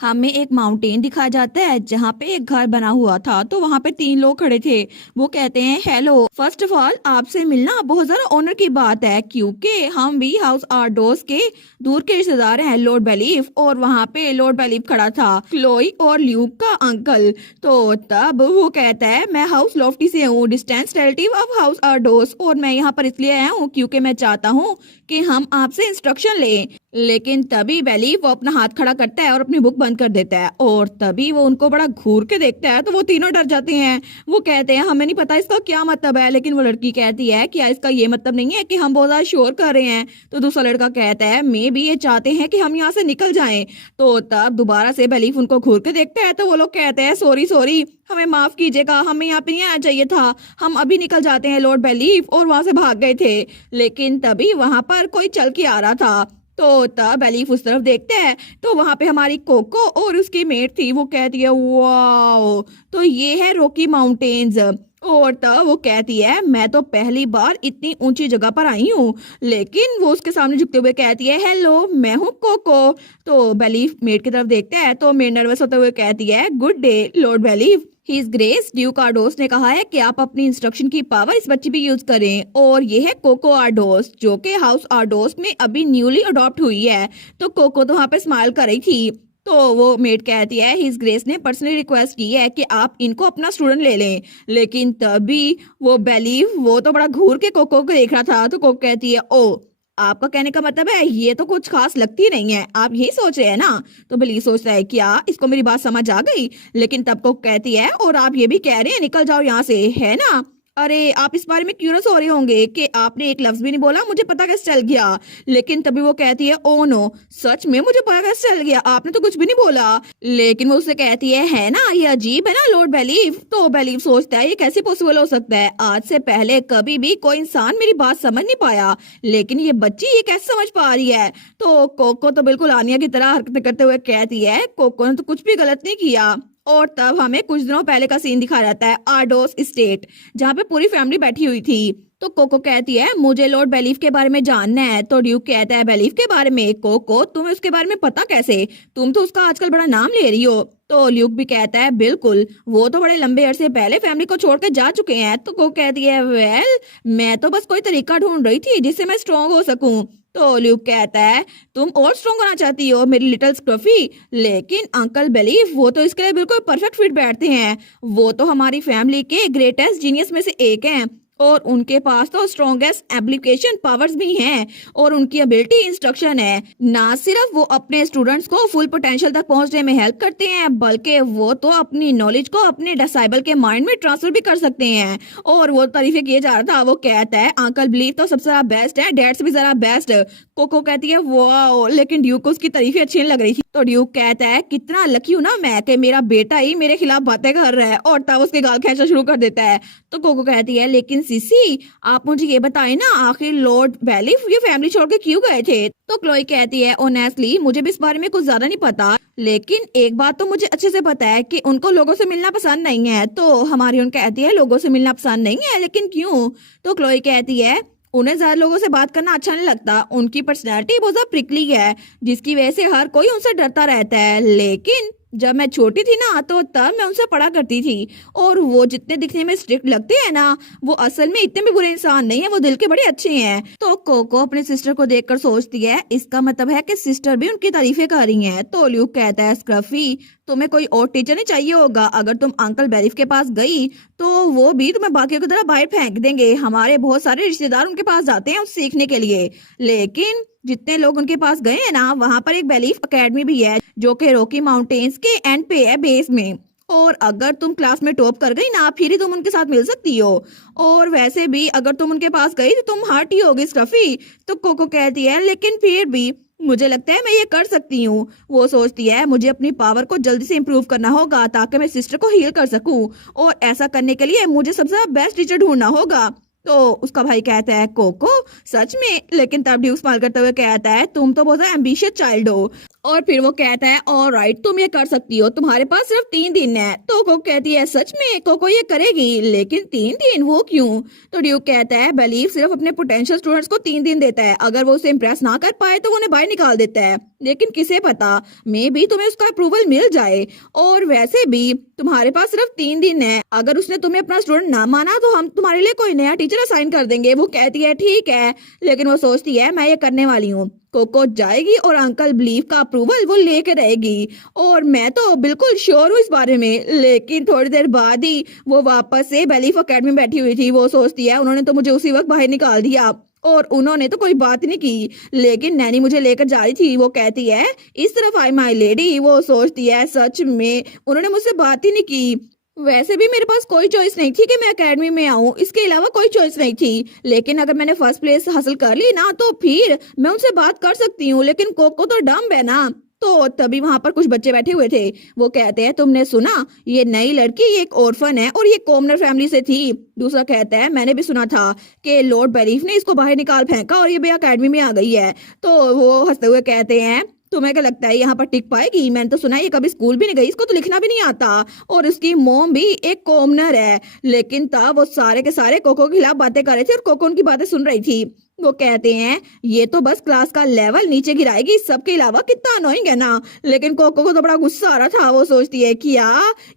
हमें एक माउंटेन दिखाया जाता है जहाँ पे एक घर बना हुआ था। तो वहाँ पे तीन लोग खड़े थे। वो कहते हैं, हेलो, फर्स्ट ऑफ ऑल आपसे मिलना बहुत ज्यादा ऑनर की बात है, क्योंकि हम भी हाउस आर्डोस के दूर के रिश्तेदार हैं, लॉर्ड बेलीफ। और वहाँ पे लॉर्ड बेलीफ खड़ा था, क्लोई और ल्यूक का अंकल। तो तब वो कहता है, मैं हाउस लॉफ्टी से हूँ, डिस्टेंस रिलेटिव ऑफ हाउस आर्डोस, और मैं यहाँ पर इसलिए आया हूँ क्योंकि मैं चाहता हूँ कि हम आपसे इंस्ट्रक्शन लें। लेकिन तभी बेली वो अपना हाथ खड़ा करता है और अपनी बुक बंद कर देता है, और तभी वो उनको बड़ा घूर के देखता है। तो वो तीनों डर जाते हैं। वो कहते हैं, हमें नहीं पता इसका क्या मतलब है। लेकिन वो लड़की कहती है कि इसका ये मतलब नहीं है कि हम बहुत ज्यादा शोर कर रहे हैं। तो दूसरा लड़का कहता है, मे भी ये चाहते हैं कि हम यहाँ से निकल जाएं। तो तब दोबारा से बेलीफ उनको घूर के देखता है। तो वो लोग कहते हैं, सॉरी सॉरी, हमें माफ कीजिएगा, हमें यहाँ पे नहीं आना चाहिए था, हम अभी निकल जाते हैं लॉर्ड बेलीफ। और वहां से भाग गए थे। लेकिन तभी वहां पर कोई चल के आ रहा था। तो तब बेलीफ उस तरफ देखते हैं। तो वहां पे हमारी कोको और उसकी मेट थी। वो कहती है, वाओ, तो ये है रॉकी माउंटेन्स। और तब वो कहती है, मैं तो पहली बार इतनी ऊंची जगह पर आई हूँ। लेकिन वो उसके सामने झुकते हुए कहती है, हेलो, मैं हूँ कोको। तो बेलीफ मेट की तरफ देखते हैं। तो मेट नर्वस होते हुए कहती है, good day lord bailiff, his grace duke Ardos ने कहा है कि आप अपनी इंस्ट्रक्शन की पावर इस बच्चे पे यूज करें। और ये है कोको आर्डोस, जो कि हाउस आर्डोस में अभी न्यूली अडॉप्ट हुई है। तो कोको तो वहां पे स्माइल कर रही थी। तो वो मेड कहती है, हिज ग्रेस ने पर्सनली रिक्वेस्ट की है कि आप इनको अपना स्टूडेंट ले लें। लेकिन तभी वो बेलीव वो तो बड़ा घूर के कोको को देख रहा था। तो कोको कहती है, ओ, आपका कहने का मतलब है ये तो कुछ खास लगती नहीं है, आप यही सोच रहे हैं ना। तो बिली सोचता है, क्या इसको मेरी बात समझ आ गई। लेकिन तब को कहती है, और आप ये भी कह रहे हैं निकल जाओ यहाँ से, है ना। अरे आप इस बारे में क्यूरियस हो रहे होंगे कि आपने एक लफ्ज भी नहीं बोला, मुझे पता कैसे चल गया। लेकिन तभी वो कहती है, ओ नो, सच में मुझे पता कैसे चल गया, आपने तो कुछ भी नहीं बोला। लेकिन वो उससे कहती है ना, ये अजीब है ना लॉर्ड बेलीफ। तो बेलीफ सोचता है, ये कैसे पॉसिबल हो सकता है, आज से पहले कभी भी कोई इंसान मेरी बात समझ नहीं पाया, लेकिन ये बच्ची ये कैसे समझ पा रही है। तो कोको तो बिल्कुल आनिया की तरह हरकतें करते हुए कहती है, कोको ने तो कुछ भी गलत नहीं किया। और तब हमें कुछ दिनों पहले का सीन दिखाया जाता है, आर्डोस स्टेट, जहाँ पे पूरी फैमिली बैठी हुई थी। तो कोको कहती है, मुझे लॉर्ड बेलीफ के बारे में जानना है। तो ड्यूक कहता है, बेलीफ के बारे में? कोको, तुम्हें उसके बारे में पता कैसे, तुम तो उसका आजकल बड़ा नाम ले रही हो। तो ल्यूक भी कहता है, बिल्कुल, वो तो बड़े लंबे अरसे पहले फैमिली को छोड़कर जा चुके हैं। तो कोको कहती है, वेल, मैं तो बस कोई तरीका ढूंढ रही थी जिससे मैं स्ट्रांग हो सकूं। तो ल्यूक कहता है, तुम और स्ट्रांग होना चाहती हो मेरी लिटिल स्क्रफी। लेकिन अंकल बेलीफ वो तो इसके लिए बिल्कुल परफेक्ट फिट बैठते हैं, वो तो हमारी फैमिली के ग्रेटेस्ट जीनियस में से एक हैं, और उनके पास तो स्ट्रॉन्गेस्ट एप्लीकेशन पावर्स भी हैं, और उनकी एबिलिटी इंस्ट्रक्शन है। ना सिर्फ वो अपने स्टूडेंट्स को फुल पोटेंशियल तक पहुंचने में हेल्प करते हैं, बल्कि वो तो अपनी नॉलेज को अपने डिसाइबल के माइंड में ट्रांसफर भी कर सकते हैं। और वो तारीफें किए जा रहा था। वो कहता है, अंकल बिलीव तो सबसे ज्यादा बेस्ट है, डैड से भी ज्यादा बेस्ट। कोको कहती है, वाओ, लेकिन ड्यूक को उसकी तारीफें अच्छी नहीं लग रही थी। तो ड्यूक कहता है, कितना लकी हूं ना मैं कि मेरा बेटा ही मेरे खिलाफ बातें कर रहा है। और तब उसके गाल खींचना शुरू कर देता है। तो कोको कहती है, लेकिन सिसी, आप मुझे ये बताएं ना, आखिर लॉर्ड बेलीफ ये फैमिली छोड़ के क्यों गए थे। तो क्लोई कहती है, ऑनेस्टली मुझे भी इस बारे में कुछ ज्यादा नहीं पता, लेकिन एक बात तो मुझे अच्छे से पता है कि उनको लोगों से मिलना पसंद नहीं है। तो हमारी उन कहती है, लोगों से मिलना पसंद नहीं है, लेकिन क्यों। तो क्लोई कहती है, उन्हें ज्यादा लोगों से बात करना अच्छा नहीं लगता, उनकी पर्सनैलिटी बहुत ज्यादा प्रिकली है, जिसकी वजह से हर कोई उनसे डरता रहता है। लेकिन जब मैं छोटी थी ना, तो तब मैं उनसे पढ़ा करती थी, और वो जितने दिखने में स्ट्रिक्ट लगते हैं ना, वो असल में इतने भी बुरे इंसान नहीं है, वो दिल के बड़े अच्छे हैं। तो कोको अपने सिस्टर को देखकर सोचती है, इसका मतलब है कि सिस्टर भी उनकी तारीफें कर रही हैं। तो ल्यूक कहता है, स्क्रफी, तुम्हें कोई और टीचर नहीं चाहिए होगा, अगर तुम अंकल बेलीफ के पास गई तो वो भी तुम्हें बाकियों की तरह बाहर फेंक देंगे, हमारे बहुत सारे रिश्तेदार उनके पास जाते हैं उस सीखने के लिए। लेकिन जितने लोग उनके पास गए हैं ना, वहां पर एक बेलीफ एकेडमी भी है, जो कि रॉकी माउंटेन्स के एंड पे है, बेस में। और अगर तुम क्लास में टॉप कर गई ना, फिर ही तुम उनके साथ मिल सकती हो। और वैसे भी अगर तुम उनके पास गई तो तुम हार्ट ही होगी स्क्रफी। तो कोको कहती है, लेकिन फिर भी मुझे लगता है मैं ये कर सकती हूँ। वो सोचती है, मुझे अपनी पावर को जल्दी से इम्प्रूव करना होगा ताकि मैं सिस्टर को हील कर सकूं, और ऐसा करने के लिए मुझे सबसे बेस्ट टीचर ढूंढना होगा। तो उसका भाई कहता है, कोको, सच में? लेकिन तब ड्यूक स्माइल करते हुए कहता है, तुम तो बहुत एम्बिशियस चाइल्ड हो, और फिर वो कहता है ऑलराइट तुम ये कर सकती हो, तुम्हारे पास सिर्फ 3 दिन है। तो कोको कहती है सच में? कोको ये करेगी, लेकिन 3 दिन वो क्यों? तो ड्यूक कहता है बिलीव सिर्फ अपने पोटेंशियल स्टूडेंट्स को 3 दिन देता है, अगर वो उसे इम्प्रेस ना कर पाए तो वो उन्हें बाहर निकाल देता है। लेकिन किसे पता, मे भी तुम्हें उसका अप्रूवल मिल जाए। और वैसे भी तुम्हारे पास सिर्फ 3 दिन है, अगर उसने तुम्हें अपना स्टूडेंट ना माना तो हम तुम्हारे लिए कोई नया टीचर असाइन कर देंगे। वो कहती है ठीक है, लेकिन वो सोचती है मैं ये करने वाली हूँ। कोको जाएगी और अंकल बिलीव का अप्रूवल वो लेके रहेगी, और मैं तो बिल्कुल श्योर हूँ इस बारे में। लेकिन थोड़ी देर बाद ही वो वापस से बिलीव एकेडमी में बैठी हुई थी। वो सोचती है उन्होंने तो मुझे उसी वक्त बाहर निकाल दिया और उन्होंने तो कोई बात नहीं की, लेकिन नैनी मुझे लेकर जा रही थी। वो कहती है इस तरफ आई माई लेडी। वो सोचती है सच में उन्होंने मुझसे बात ही नहीं की। वैसे भी मेरे पास कोई चॉइस नहीं थी कि मैं एकेडमी में आऊं, इसके अलावा कोई चॉइस नहीं थी। लेकिन अगर मैंने फर्स्ट प्लेस हासिल कर ली ना तो फिर मैं उनसे बात कर सकती हूँ। लेकिन कोको तो डम्ब है ना। तो तभी वहां पर कुछ बच्चे बैठे हुए थे। वो कहते हैं तुमने सुना, ये नई लड़की ये एक ऑर्फन है और ये कॉमनर फैमिली से थी। दूसरा कहता है मैंने भी सुना था कि लॉर्ड बेरीफ ने इसको बाहर निकाल फेंका और ये भी एकेडमी में आ गई है। तो वो हंसते हुए कहते हैं तुम्हें क्या लगता है यहाँ पर टिक पाएगी? मैंने तो सुना है ये कभी स्कूल भी नहीं गई, इसको तो लिखना भी नहीं आता, और उसकी मोम भी एक कॉमनर है। लेकिन तब वो सारे के सारे कोको के खिलाफ बातें कर रहे थे और कोको उनकी बातें सुन रही थी। वो कहते हैं ये तो बस क्लास का लेवल नीचे गिराएगी, सबके अलावा कितना अनोइंग है ना। लेकिन कोको को तो बड़ा गुस्सा आ रहा था। वो सोचती है कि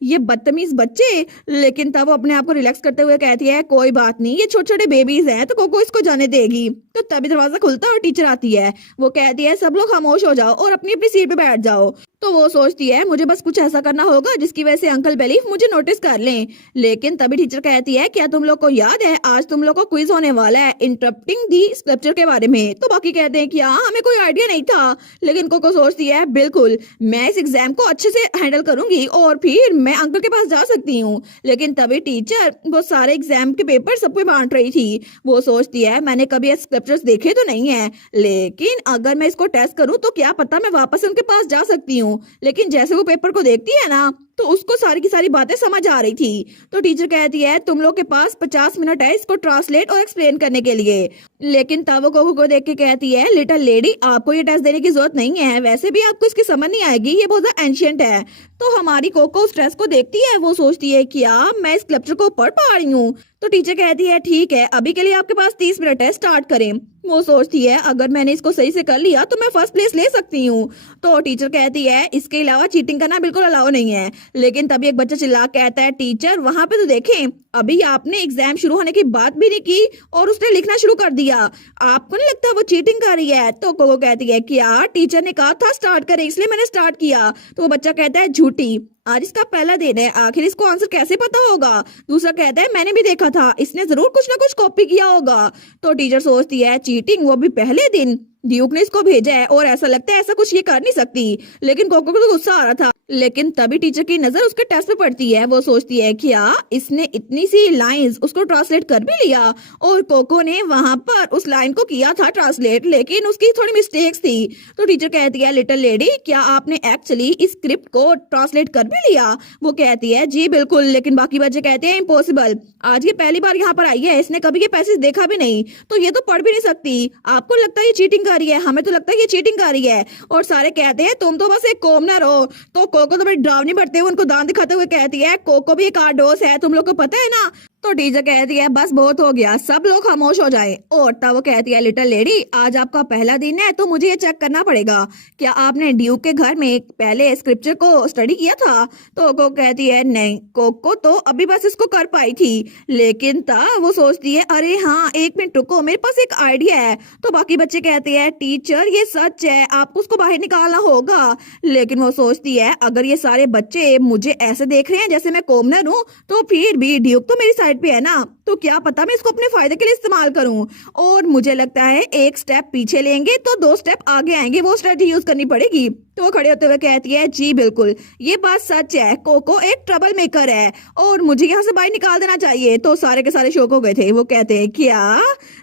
ये बदतमीज बच्चे। लेकिन तब वो अपने आप को रिलैक्स करते हुए कहती है कोई बात नहीं, ये छोटे छोटे बेबीज हैं तो कोको इसको जाने देगी। तो तभी दरवाजा खुलता है और टीचर आती है। वो कहती है सब लोग खामोश हो जाओ और अपनी अपनी सीट पे बैठ जाओ। तो वो सोचती है मुझे बस कुछ ऐसा करना होगा जिसकी वजह से अंकल बिलीफ मुझे नोटिस कर लें। लेकिन तभी टीचर कहती है क्या तुम लोग को याद है आज तुम लोग को क्विज होने वाला है इंटरप्टिंग दी स्क्रिप्चर के बारे में। तो बाकी कहते हैं कि हाँ हमें कोई आइडिया नहीं था। लेकिन कोको सोचती है बिल्कुल मैं इस एग्जाम को अच्छे से हैंडल करूंगी और फिर मैं अंकल के पास जा सकती हूँ। लेकिन तभी टीचर वो सारे एग्जाम के पेपर सबको बांट रही थी। वो सोचती है मैंने कभी स्क्रिप्चर्स देखे तो नहीं है, लेकिन अगर मैं इसको टेस्ट करूँ तो क्या पता मैं वापस उनके पास जा सकती हूँ। लेकिन जैसे वो पेपर को देखती है ना तो उसको सारी की सारी बातें समझ आ रही थी। तो टीचर कहती है तुम लोग के पास 50 मिनट है इसको ट्रांसलेट और एक्सप्लेन करने के लिए। लेकिन तब वो कोको को देख के कहती है लिटिल लेडी आपको ये टेस्ट देने की जरूरत नहीं है, वैसे भी आपको इसकी समझ नहीं आएगी, ये बहुत ज्यादा एंशिएंट है। तो हमारी कोको उस टेस्ट को देखती है। वो सोचती है क्या मैं इस लेक्चर को पढ़ पा रही हूँ? तो टीचर कहती है ठीक है अभी के लिए आपके पास 30 मिनट है, स्टार्ट करें। वो सोचती है अगर मैंने इसको सही से कर लिया तो मैं फर्स्ट प्लेस ले सकती हूँ। तो टीचर कहती है इसके अलावा चीटिंग करना बिल्कुल अलाउ नहीं है। लेकिन तभी एक बच्चा चिल्ला कहता है टीचर वहां पे तो देखें, अभी आपने एग्जाम शुरू होने की बात भी नहीं की और उसने लिखना शुरू कर दिया, आपको नहीं लगता वो चीटिंग कर रही है? तो कोको कहती है कि यार टीचर ने कहा था स्टार्ट करें इसलिए मैंने स्टार्ट किया। तो वो बच्चा कहता है झूठी, आज इसका पहला दिन है, आखिर इसको आंसर कैसे पता होगा? दूसरा कहता है मैंने भी देखा था, इसने जरूर कुछ ना कुछ कॉपी किया होगा। तो टीचर सोचती है चीटिंग, वो भी पहले दिन, ड्यूक ने इसको भेजा है और ऐसा लगता है ऐसा कुछ ये कर नहीं सकती। लेकिन कोको को तो गुस्सा आ रहा था। लेकिन तभी टीचर की नजर उसके टेस्ट पे पड़ती है। वो सोचती है क्या इसने इतनी सी लाइंस उसको ट्रांसलेट कर भी लिया? और कोको ने वहां पर उस लाइन को किया था ट्रांसलेट, लेकिन उसकी थोड़ी मिस्टेक्स थी। तो टीचर कहती है लिटिल लेडी क्या आपने एक्चुअली इस स्क्रिप्ट को ट्रांसलेट कर भी लिया? वो कहती है जी बिल्कुल। लेकिन बाकी बच्चे कहते हैं इम्पॉसिबल, आज ये पहली बार यहाँ पर आई है, इसने कभी ये पैसेज देखा भी नहीं, तो ये तो पढ़ भी नहीं सकती, आपको लगता है ये चीटिंग कर रही है? हमें तो लगता है ये चीटिंग कर रही है। और सारे कहते हैं तुम तो बस एक कॉमनर हो। तो कोको तो बड़ी डरावनी बढ़ते हुए उनको दांत दिखाते हुए कहती है कोको भी एक आर्डोस है, तुम लोग को पता है ना? तो टीचर कहती है बस बहुत हो गया, सब लोग खामोश हो जाएं। और तब वो कहती है लिटिल लेडी आज आपका पहला दिन है तो मुझे ये चेक करना पड़ेगा, क्या आपने ड्यूक के घर में पहले स्क्रिप्चर को स्टडी किया था? तो कोको कहती है नहीं, कोको तो अभी बस इसको कर पाई थी। लेकिन तब वो सोचती है अरे हाँ एक मिनट रुको, मेरे पास एक आइडिया है। तो बाकी बच्चे कहते हैं टीचर ये सच है, आपको उसको बाहर निकालना होगा। लेकिन वो सोचती है अगर ये सारे बच्चे मुझे ऐसे देख रहे हैं जैसे मैं कॉमनर हूँ तो फिर भी ड्यूक तो मेरी साइड पे है ना, तो क्या पता मैं इसको अपने फायदे के लिए इस्तेमाल करूं। और मुझे लगता है एक स्टेप पीछे लेंगे तो 2 स्टेप आगे आएंगे, वो स्ट्रेटजी यूज करनी पड़ेगी। तो वो खड़े होते हुए कहती है जी बिल्कुल ये बात सच है, कोको एक ट्रबल मेकर है और मुझे यहाँ से बाहर निकाल देना चाहिए। तो सारे के सारे शौक हो गए थे। वो कहते हैं क्या?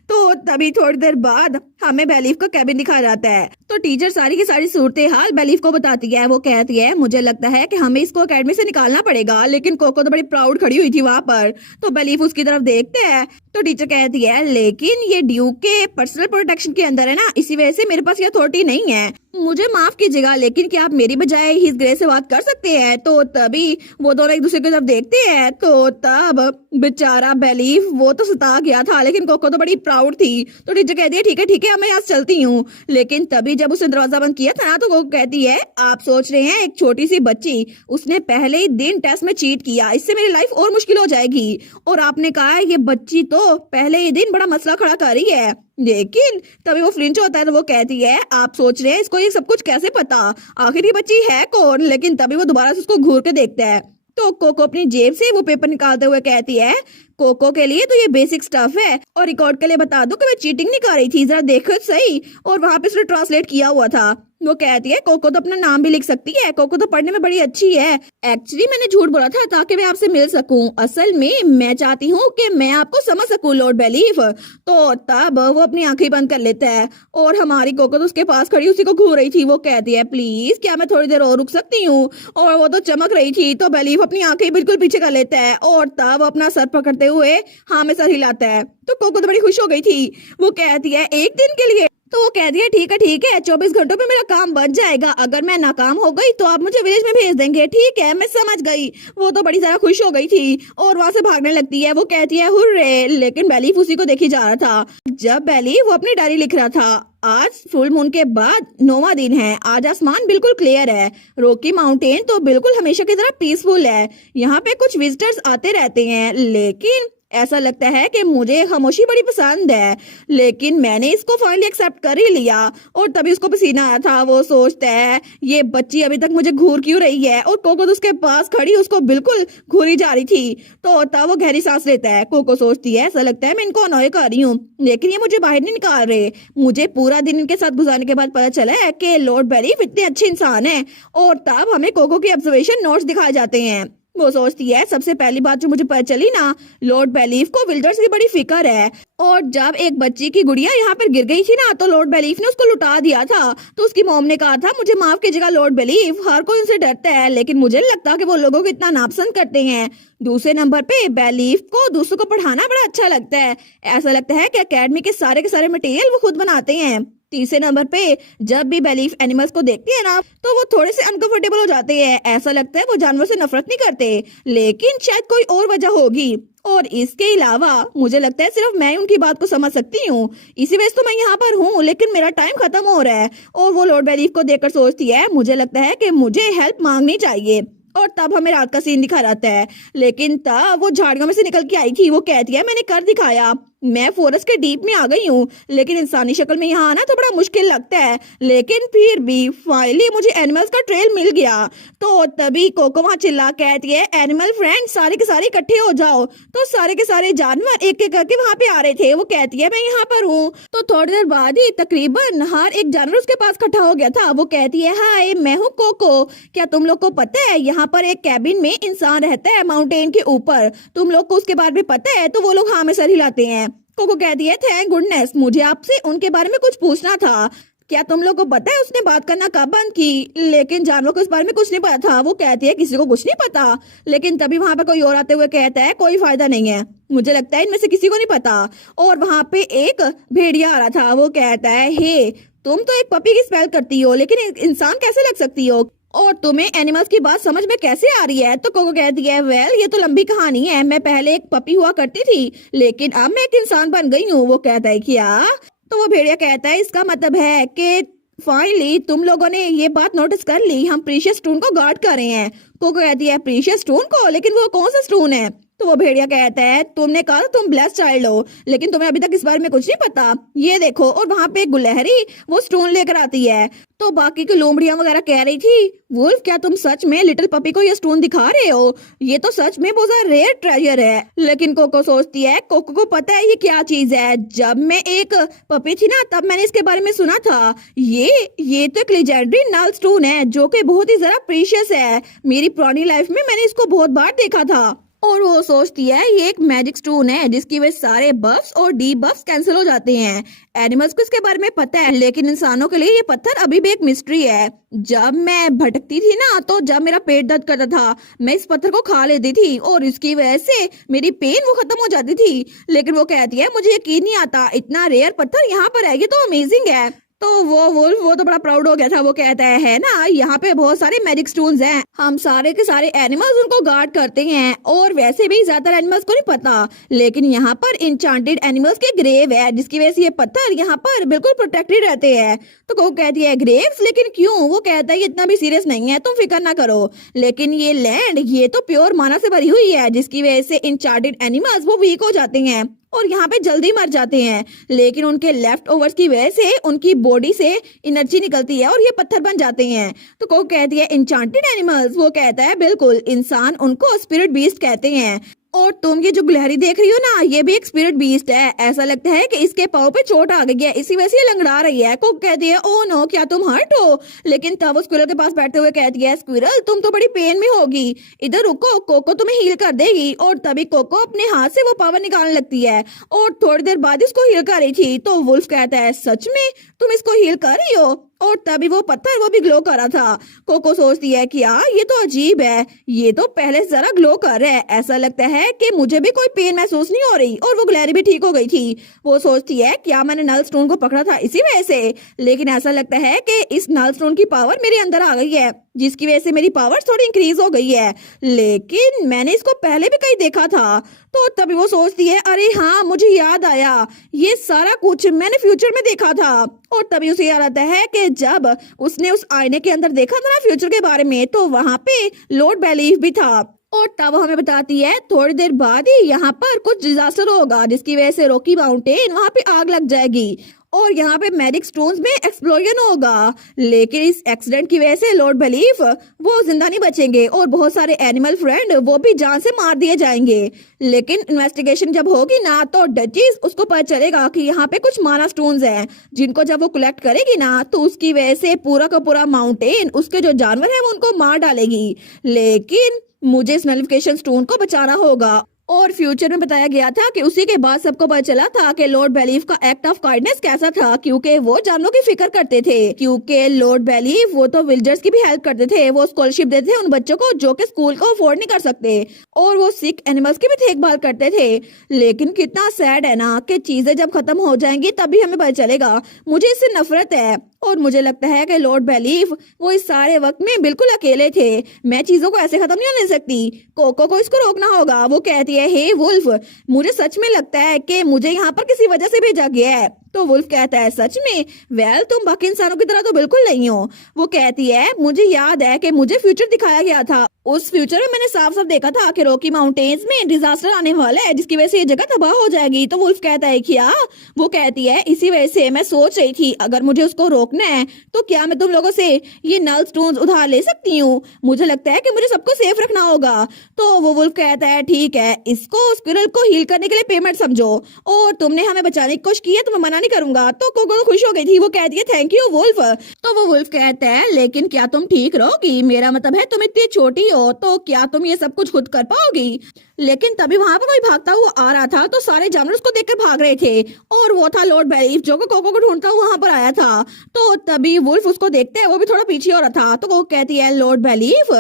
तो तभी थोड़ी देर बाद हमें बेलीफ का कैबिन दिखाया जाता है। तो टीचर सारी की सारी सूरत हाल बेलीफ को बताती है। वो कहती है मुझे लगता है कि हमें इसको अकेडमी से निकालना पड़ेगा। लेकिन कोको तो बड़ी प्राउड खड़ी हुई थी वहां पर। तो बेलीफ उसकी तरफ देखते हैं तो टीचर कहती है लेकिन ये ड्यूक के पर्सनल प्रोटेक्शन के अंदर है ना, इसी वजह से मेरे पास ये अथॉरिटी नहीं है। मुझे माफ कीजिएगा, लेकिन क्या आप मेरी बजाय हिज ग्रेस से बात कर सकते हैं? तो तभी वो दोनों एक दूसरे की तरफ देखते हैं, तो तब बेचारा बेलीफ वो तो सता गया था, लेकिन कोको तो बड़ी प्राउड थी। तो टीचर कहती है ठीक है मैं यहाँ से चलती हूँ। लेकिन तभी जब उसने दरवाजा बंद किया था ना, तो कोको कहती है आप सोच रहे हैं एक छोटी सी बच्ची, उसने पहले ही दिन टेस्ट में चीट किया, इससे मेरी लाइफ और मुश्किल हो जाएगी। और आपने कहा ये बच्ची तो पहले ही दिन बड़ा मसला खड़ा कर रही है। लेकिन तभी वो फ्लिंच होता है, तो वो कहती है आप सोच रहे हैं इसको ये सब कुछ कैसे पता, आखिर ये बच्ची है कौन? लेकिन तभी वो दोबारा से उसको घूर के देखता है, तो कोको अपनी जेब से वो पेपर निकालते हुए कहती है कोको के लिए तो ये बेसिक स्टफ है, और रिकॉर्ड के लिए बता दो कि मैं चीटिंग नहीं कर रही थी, जरा देखो सही। और वहां पे उसने ट्रांसलेट किया हुआ था। वो कहती है कोको तो अपना नाम भी लिख सकती है, कोको तो पढ़ने में बड़ी अच्छी है। एक्चुअली मैंने झूठ बोला था ताकि मैं आपसे मिल सकूं, असल में मैं चाहती हूँ कि मैं आपको समझ सकूं लॉर्ड बेलीफ। तो तब वो अपनी आंखें बंद कर लेता है, और हमारी कोको तो उसके पास खड़ी उसी को घूर रही थी। वो कहती है प्लीज क्या मैं थोड़ी देर और रुक सकती हूँ? और वो तो चमक रही थी, तो बेलीफ अपनी आंखें बिल्कुल पीछे कर लेता है, और तब अपना सर पकड़ते हुए हाँ में सर हिलाता है। तो कोको तो बड़ी खुश हो गई थी। वो कहती है एक दिन के लिए? तो वो कहती है ठीक है 24 घंटों में मेरा काम बन जाएगा, अगर मैं नाकाम हो गई तो आप मुझे विलेज में भेज देंगे। ठीक है मैं समझ गई। वो तो बड़ी ज्यादा खुश हो गई थी और वहां से भागने लगती है। वो कहती है हुर्रे, लेकिन बेलीफ उसी को देखी जा रहा था। जब बेलीफ वो अपनी डायरी लिख रहा था, आज फुल मून के बाद 9वां दिन है, आज आसमान बिल्कुल क्लियर है, रॉकी माउंटेन तो बिल्कुल हमेशा की तरह पीसफुल है, यहाँ पे कुछ विजिटर्स आते रहते हैं, लेकिन ऐसा लगता है कि मुझे खामोशी बड़ी पसंद है, लेकिन मैंने इसको फाइनली एक्सेप्ट कर ही लिया। और तभी उसको पसीना आया था। वो सोचता है ये बच्ची अभी तक मुझे घूर क्यों रही है, और कोको तो उसके पास खड़ी उसको बिल्कुल घूरी जा रही थी। तो तब वो गहरी सांस लेता है। कोको सोचती है ऐसा लगता है मैं इनको अनॉय कर रही हूँ, लेकिन ये मुझे बाहर नहीं निकाल रहे। मुझे पूरा दिन इनके साथ गुजारने के बाद पता चला है कि लॉर्ड बेलीफ इतने अच्छे इंसान है। और तब हमें कोको की ऑब्जर्वेशन नोट्स दिखाए जाते हैं। वो सोचती है सबसे पहली बात जो मुझे पता चली ना, लॉर्ड बेलीफ को विल्डर्स की बड़ी फिक्र है, और जब एक बच्ची की गुड़िया यहाँ पर गिर गई थी ना, तो लॉर्ड बेलीफ ने उसको लुटा दिया था। तो उसकी मॉम ने कहा था मुझे माफ कीजिएगा लॉर्ड बेलीफ, हर कोई उनसे डरता है, लेकिन मुझे नहीं लगता कि वो लोगों को इतना नापसंद करते हैं। दूसरे नंबर पे बेलीफ को दूसरों को पढ़ाना बड़ा अच्छा लगता है, ऐसा लगता है कि एकेडमी के सारे मटेरियल वो खुद बनाते हैं। तीसरे नंबर पे जब भी बेलीफ एनिमल्स को देखते हैं ना, तो वो थोड़े से अनकंफर्टेबल हो जाते हैं, ऐसा लगता है वो जानवर से नफरत नहीं करते, लेकिन शायद कोई और वजह होगी। और इसके अलावा मुझे लगता है सिर्फ मैं उनकी बात को समझ सकती हूँ, इसी वजह से तो मैं यहाँ पर हूँ, लेकिन मेरा टाइम खत्म हो रहा है। और वो लॉर्ड बेलीफ को देखकर सोचती है मुझे लगता है कि मुझे हेल्प मांगनी चाहिए। और तब हमें रात का सीन दिखा रहता है, लेकिन तब वो झाड़ियों में से निकल के आई थी। वो कहती है मैंने कर दिखाया, मैं फॉरेस्ट के डीप में आ गई हूँ, लेकिन इंसानी शक्ल में यहाँ आना तो बड़ा मुश्किल लगता है, लेकिन फिर भी फाइनली मुझे एनिमल्स का ट्रेल मिल गया। तो तभी कोको वहाँ चिल्ला कहती है एनिमल फ्रेंड सारे के सारे इकट्ठे हो जाओ। तो सारे के सारे जानवर एक एक करके वहाँ पे आ रहे थे। वो कहती है मैं यहाँ पर हूँ। तो थोड़ी देर बाद ही तकरीबन हर एक जानवर उसके पास इकट्ठा हो गया था। वो कहती है हाय मैं हूँ कोको, क्या तुम लोग को पता है यहाँ पर एक कैबिन में इंसान रहता है माउंटेन के ऊपर, तुम लोग को उसके बारे में पता है? तो वो लोग हाँ में सर हिलाते हैं। कोको कहती है थैंक गुडनेस, मुझे आपसे उनके बारे में कुछ पूछना था, क्या तुम लोग को पता है उसने बात करना कब बंद की? लेकिन जानवरों को इस बारे में कुछ नहीं पता था। वो कहती है किसी को कुछ नहीं पता, लेकिन तभी वहां पर कोई और आते हुए कहता है कोई फायदा नहीं है, मुझे लगता है इनमें से किसी को नहीं पता। और वहां पे एक भेड़िया आ रहा था। वो कहता है हे तुम तो एक पपी की स्पेल करती हो, लेकिन एक इंसान कैसे लग सकती हो, और तुम्हें एनिमल्स की बात समझ में कैसे आ रही है? तो कोको कहती है वेल ये तो लंबी कहानी है, मैं पहले एक पपी हुआ करती थी, लेकिन अब मैं एक इंसान बन गई हूँ। वो कहता है क्या? तो वो भेड़िया कहता है इसका मतलब है कि फाइनली तुम लोगों ने ये बात नोटिस कर ली, हम प्रीशियस स्टोन को गार्ड कर रहे हैं। कोको कहती है प्रीशियस स्टोन को, लेकिन वो कौन सा स्टोन है? तो वो भेड़िया कहता है तुमने कहा तुम ब्लेस्ड चाइल्ड हो, लेकिन तुम्हें अभी तक इस बारे में कुछ नहीं पता, ये देखो। और वहां पे एक गुलहरी वो स्टोन लेकर आती है। तो बाकी की लोमड़ियां वगैरह कह रही थी वुल्फ क्या तुम सच में लिटिल पपी को ये स्टोन दिखा रहे हो? ये तो सच में बहुत ज्यादा रेयर ट्रेजर है। लेकिन कोको सोचती है कोको को पता है ये क्या चीज है, जब मैं एक पपी थी ना तब मैंने इसके बारे में सुना था। ये तो एक लेजेंडरी नल स्टोन है जो कि बहुत ही ज्यादा प्रीशियस है, मेरी पुरानी लाइफ में मैंने इसको बहुत बार देखा था। और वो सोचती है ये एक मैजिक स्टोन है जिसकी वजह से सारे बफ्स और डी बफ्स कैंसिल हो जाते हैं। एनिमल्स को इसके बारे में पता है, लेकिन इंसानों के लिए ये पत्थर अभी भी एक मिस्ट्री है। जब मैं भटकती थी ना, तो जब मेरा पेट दर्द करता था, मैं इस पत्थर को खा लेती थी और इसकी वजह से मेरी पेन वो खत्म हो जाती थी। लेकिन वो कहती है मुझे यकीन नहीं आता, इतना रेयर पत्थर यहाँ पर है, ये तो अमेजिंग है। तो वो तो बड़ा प्राउड हो गया था। वो कहता है ना, यहाँ पे बहुत सारे मैजिक स्टोन्स हैं, हम सारे के सारे एनिमल्स उनको गार्ड करते हैं, और वैसे भी ज्यादातर एनिमल्स को नहीं पता, लेकिन यहाँ पर इंचांटेड एनिमल्स के ग्रेव है जिसकी वजह से ये पत्थर यहाँ पर बिल्कुल प्रोटेक्टेड रहते हैं। तो वो कहती है ग्रेव्स, लेकिन क्यों? वो कहता है ये इतना भी सीरियस नहीं है, तुम फिक्र ना करो, लेकिन ये लैंड ये तो प्योर माना से भरी हुई है जिसकी वजह से इंचांटेड एनिमल्स वो वीक हो जाते हैं और यहाँ पे जल्दी मर जाते हैं। लेकिन उनके लेफ्ट ओवर्स की वजह से उनकी बॉडी से एनर्जी निकलती है और ये पत्थर बन जाते हैं। तो को कहती है इंचांटेड एनिमल्स? वो कहता है बिल्कुल, इंसान उनको स्पिरिट बीस्ट कहते हैं। और तुम ये जो गिलहरी देख रही हो ना, ये भी एक स्पिरिट बीस्ट है। ऐसा लगता है कि इसके पाँव पे चोट आ गई है, इसी वजह से ये लंगड़ा रही है। कोक कहती है ओ नो, क्या तुम हर्ट हो? लेकिन तब वो स्क्विरल के पास बैठते हुए कहती है स्क्विरल तुम तो बड़ी पेन में होगी, इधर रुको, कोको तुम्हें हील कर देगी। और तभी कोको अपने हाथ से वो पावर निकालने लगती है और थोड़ी देर बाद इसको हील कर रही थी। तो वुल्फ कहता है सच में तुम इसको हील कर रही हो? और तभी वो पत्थर वो भी ग्लो कर रहा था। कोको सोचती है कि यार ये तो अजीब है, ये तो पहले से जरा ग्लो कर रहा है, ऐसा लगता है कि मुझे भी कोई पेन महसूस नहीं हो रही। और वो गिलहरी भी ठीक हो गई थी। वो सोचती है क्या मैंने नल स्टोन को पकड़ा था इसी वजह से? लेकिन ऐसा लगता है कि इस नल स्टोन की पावर मेरे अंदर आ गई है जिसकी वजह से मेरी पावर थोड़ी इंक्रीज हो गई है, लेकिन मैंने इसको पहले भी कहीं देखा था। तो तभी वो सोचती है अरे हाँ, मुझे याद आया, ये सारा कुछ मैंने फ्यूचर में देखा था। और तभी उसे याद आता है कि जब उसने उस आईने के अंदर देखा था ना फ्यूचर के बारे में, तो वहां पे लॉर्ड बेलीफ भी था। और तब हमें बताती है थोड़ी देर बाद ही यहाँ पर कुछ डिजास्टर होगा जिसकी वजह से रॉकी माउंटेन वहां पे आग लग जाएगी और यहाँ पे मैजिक स्टोन्स में एक्सप्लोजन होगा। लेकिन इस एक्सीडेंट की वजह से लॉर्ड बेलीफ वो जिंदा नहीं बचेंगे और बहुत सारे एनिमल फ्रेंड वो भी जान से मार दिए जाएंगे। लेकिन इन्वेस्टिगेशन जब होगी ना, तो डचीज उसको पता चलेगा कि यहाँ पे कुछ माना स्टोन्स हैं जिनको जब वो कलेक्ट करेगी ना, तो उसकी वजह से पूरा का पूरा माउंटेन उसके जो जानवर है वो उनको मार डालेगी। लेकिन मुझे इस नलिफिकेशन स्टोन को बचाना होगा। और फ्यूचर में बताया गया था कि उसी के बाद सबको पता चला था कि लॉर्ड बेलीफ का एक्ट ऑफ काइंडनेस कैसा था, क्योंकि वो जानवरों की फिक्र करते थे। क्योंकि लॉर्ड बेलीफ वो तो विलेजर्स की भी हेल्प करते थे, वो स्कॉलरशिप देते थे उन बच्चों को जो कि स्कूल को अफोर्ड नहीं कर सकते, और वो सिक एनिमल्स की भी देखभाल करते थे। लेकिन कितना सैड है ना कि चीजें जब खत्म हो जाएंगी तभी हमें पता चलेगा। मुझे इससे नफरत है और मुझे लगता है कि लॉर्ड बेलीफ वो इस सारे वक्त में बिल्कुल अकेले थे। मैं चीजों को ऐसे खत्म नहीं होने सकती, कोको को इसको रोकना होगा। वो कहती है हे वुल्फ, मुझे सच में लगता है कि मुझे यहाँ पर किसी वजह से भेजा गया है। तो वुल्फ कहता है सच में? वेल तुम बाकी इंसानों की तरह तो बिल्कुल नहीं हो। वो कहती है मुझे याद है कि मुझे फ्यूचर दिखाया गया था, उस फ्यूचर में मैंने साफ साफ देखा था कि रॉकी माउंटेन्स में डिजास्टर आने वाला है जिसकी वजह से ये जगह तबाह हो जाएगी। तो वुल्फ कहता है क्या? वो कहती है इसी वजह से मैं सोच रही थी अगर मुझे उसको रोकना है तो क्या मैं तुम लोगों से ये नल स्टोन्स उधार ले सकती हूँ? मुझे लगता है कि मुझे सबको सेफ रखना होगा। तो वो वुल्फ कहता है ठीक है, इसको स्क्विरल को हील करने के लिए पेमेंट समझो, और तुमने हमें बचाने की कोशिश की है तो मैं मना नहीं करूंगा। तो कोको तो खुश हो गई थी। वो कहती है थैंक यू वुल्फ। तो वो वुल्फ कहता है लेकिन क्या तुम ठीक रहोगी? मेरा मतलब है तुम इतनी छोटी हो, तो क्या तुम ये सब कुछ खुद कर पाओगी? लेकिन तभी वहां पर कोई भागता हुआ आ रहा था, तो सारे जानवर उसको देखकर भाग रहे थे, और वो था लॉर्ड बेलीफ जो कोको को ढूंढता हुआ वहां पर आया था। तो तभी वुल्फ उसको देखते हैं, वो भी थोड़ा पीछे हो रहा था। तो वो कहती है लॉर्ड बेलीफ।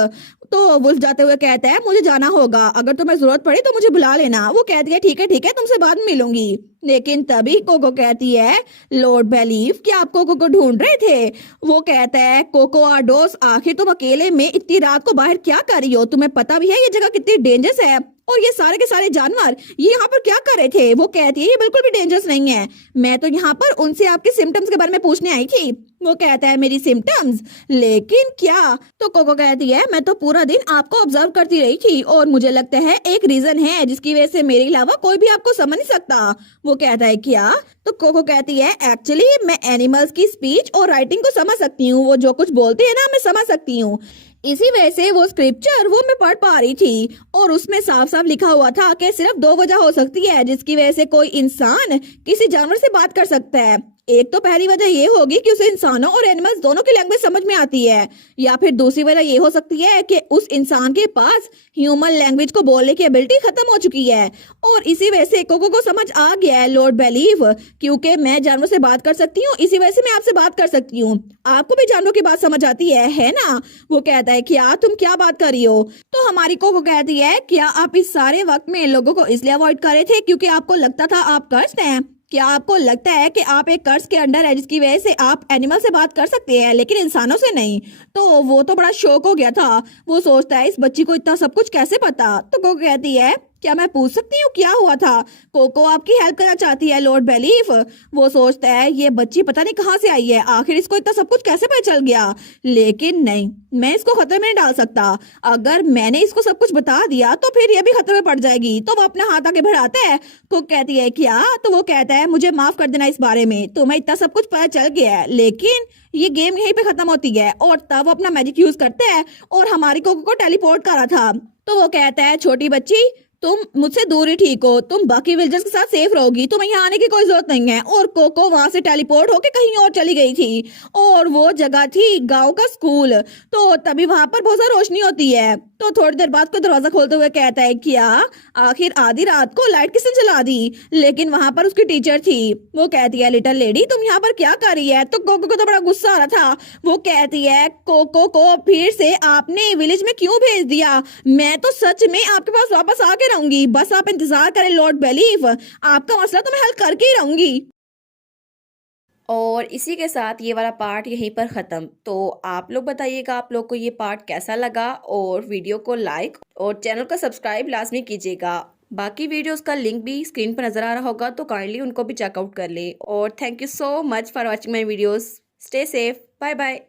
तो वुल्फ जाते हुए कहता है मुझे जाना होगा, अगर तुम्हें जरूरत पड़ी तो मुझे बुला लेना। वो कहती है ठीक है तुमसे बाद में मिलूंगी। लेकिन तभी कोको कहती है लॉर्ड बेलीफ क्या आप कोको को ढूंढ रहे थे? वो कहता है कोको आडोस, आखिर तुम अकेले में इतनी रात को बाहर क्या कर रही हो? तुम्हें पता भी है ये जगह कितनी डेंजरस है, और ये सारे के सारे जानवर ये यहाँ पर क्या कर रहे थे? वो कहती है ये बिल्कुल भी डेंजरस नहीं है, मैं तो यहाँ पर उनसे आपके सिम्टम्स के बारे में पूछने आई थी। वो कहता है मेरी सिम्टम्स? लेकिन क्या? तो कोको कहती है मैं तो पूरा दिन आपको ऑब्जर्व करती रही थी और मुझे लगता है एक रीजन है जिसकी वजह से मेरे अलावा कोई भी आपको समझ नहीं सकता। वो कहता है क्या? तो कोको कहती है एक्चुअली मैं एनिमल्स की स्पीच और राइटिंग को समझ सकती हूँ, वो जो कुछ बोलते हैं ना मैं समझ सकती हूँ, इसी वजह से वो स्क्रिप्चर वो मैं पढ़ पा रही थी और उसमें साफ साफ लिखा हुआ था कि सिर्फ 2 वजह हो सकती है जिसकी वजह से कोई इंसान किसी जानवर से बात कर सकता है। एक तो पहली वजह ये होगी कि उसे इंसानों और एनिमल्स दोनों की लैंग्वेज समझ में आती है, या फिर दूसरी वजह ये हो सकती है कि उस इंसान के पास ह्यूमन लैंग्वेज को बोलने की एबिलिटी खत्म हो चुकी है और इसी वजह से कोको को समझ आ गया है लॉर्ड बेलीव, क्योंकि मैं जानवरों से बात कर सकती हूँ, इसी वजह से मैं आपसे बात कर सकती हूँ। आपको भी जानवरों की बात समझ आती है ना? वो कहता है क्या तुम क्या बात कर रही हो? तो हमारी कोको कहती है क्या आप इस सारे वक्त में लोगों को इसलिए अवॉइड कर रहे थे क्योंकि आपको लगता था आप कर्स्ड हैं? क्या आपको लगता है कि आप एक कर्ज के अंडर है जिसकी वजह से आप एनिमल से बात कर सकते हैं लेकिन इंसानों से नहीं? तो वो तो बड़ा शौक हो गया था, वो सोचता है इस बच्ची को इतना सब कुछ कैसे पता। तो कोको कहती है क्या मैं पूछ सकती हूँ क्या हुआ था? कोको आपकी हेल्प करना चाहती है लॉर्ड बेलीफ। वो सोचता है ये बच्ची पता नहीं कहाँ से आई है, आखिर इसको इतना सब कुछ कैसे पता चल गया, लेकिन नहीं, मैं इसको खतरे में नहीं डाल सकता। अगर मैंने इसको सब कुछ बता दिया तो फिर ये भी खतरे में पड़ जाएगी। तो वो अपना हाथ आगे बढ़ाता है। कुक कहती है क्या? तो वो कहता है मुझे माफ कर देना इस बारे में, तुम्हें इतना सब कुछ पता चल गया है, लेकिन ये गेम यहीं पे खत्म होती है। और तब वो अपना मैजिक यूज करता है और हमारी कोको को टेलीपोर्ट करा था। तो वो कहता है छोटी बच्ची तुम मुझसे दूर ही ठीक हो, तुम बाकी विलेजर्स के साथ सेफ रहोगी, तुम्हें यहाँ आने की कोई जरूरत नहीं है। और कोको वहां से टेलीपोर्ट होके कहीं और चली गई थी और वो जगह थी गांव का स्कूल। तो तभी वहां पर बहुत सारी रोशनी होती है। तो थोड़ी देर बाद को दरवाजा खोलते हुए कहता है क्या आखिर आधी रात को लाइट किसने जला दी? लेकिन वहां पर उसकी टीचर थी। वो कहती है लिटिल लेडी तुम यहाँ पर क्या कर रही है? तो कोको को तो बड़ा गुस्सा आ रहा था। वो कहती है कोको को फिर से आपने विलेज में क्यों भेज दिया? मैं तो सच में आपके पास वापस आके रहूंगी, बस आप इंतजार करें लॉर्ड बेलीफ, आपका मसला तो मैं हल करके ही रहूंगी। और इसी के साथ ये वाला पार्ट यहीं पर ख़त्म। तो आप लोग बताइएगा आप लोग को ये पार्ट कैसा लगा, और वीडियो को लाइक और चैनल को सब्सक्राइब लाजमी कीजिएगा। बाकी वीडियोस का लिंक भी स्क्रीन पर नज़र आ रहा होगा, तो काइंडली उनको भी चेकआउट कर ले। और thank you so much for watching my videos. Stay safe, bye bye.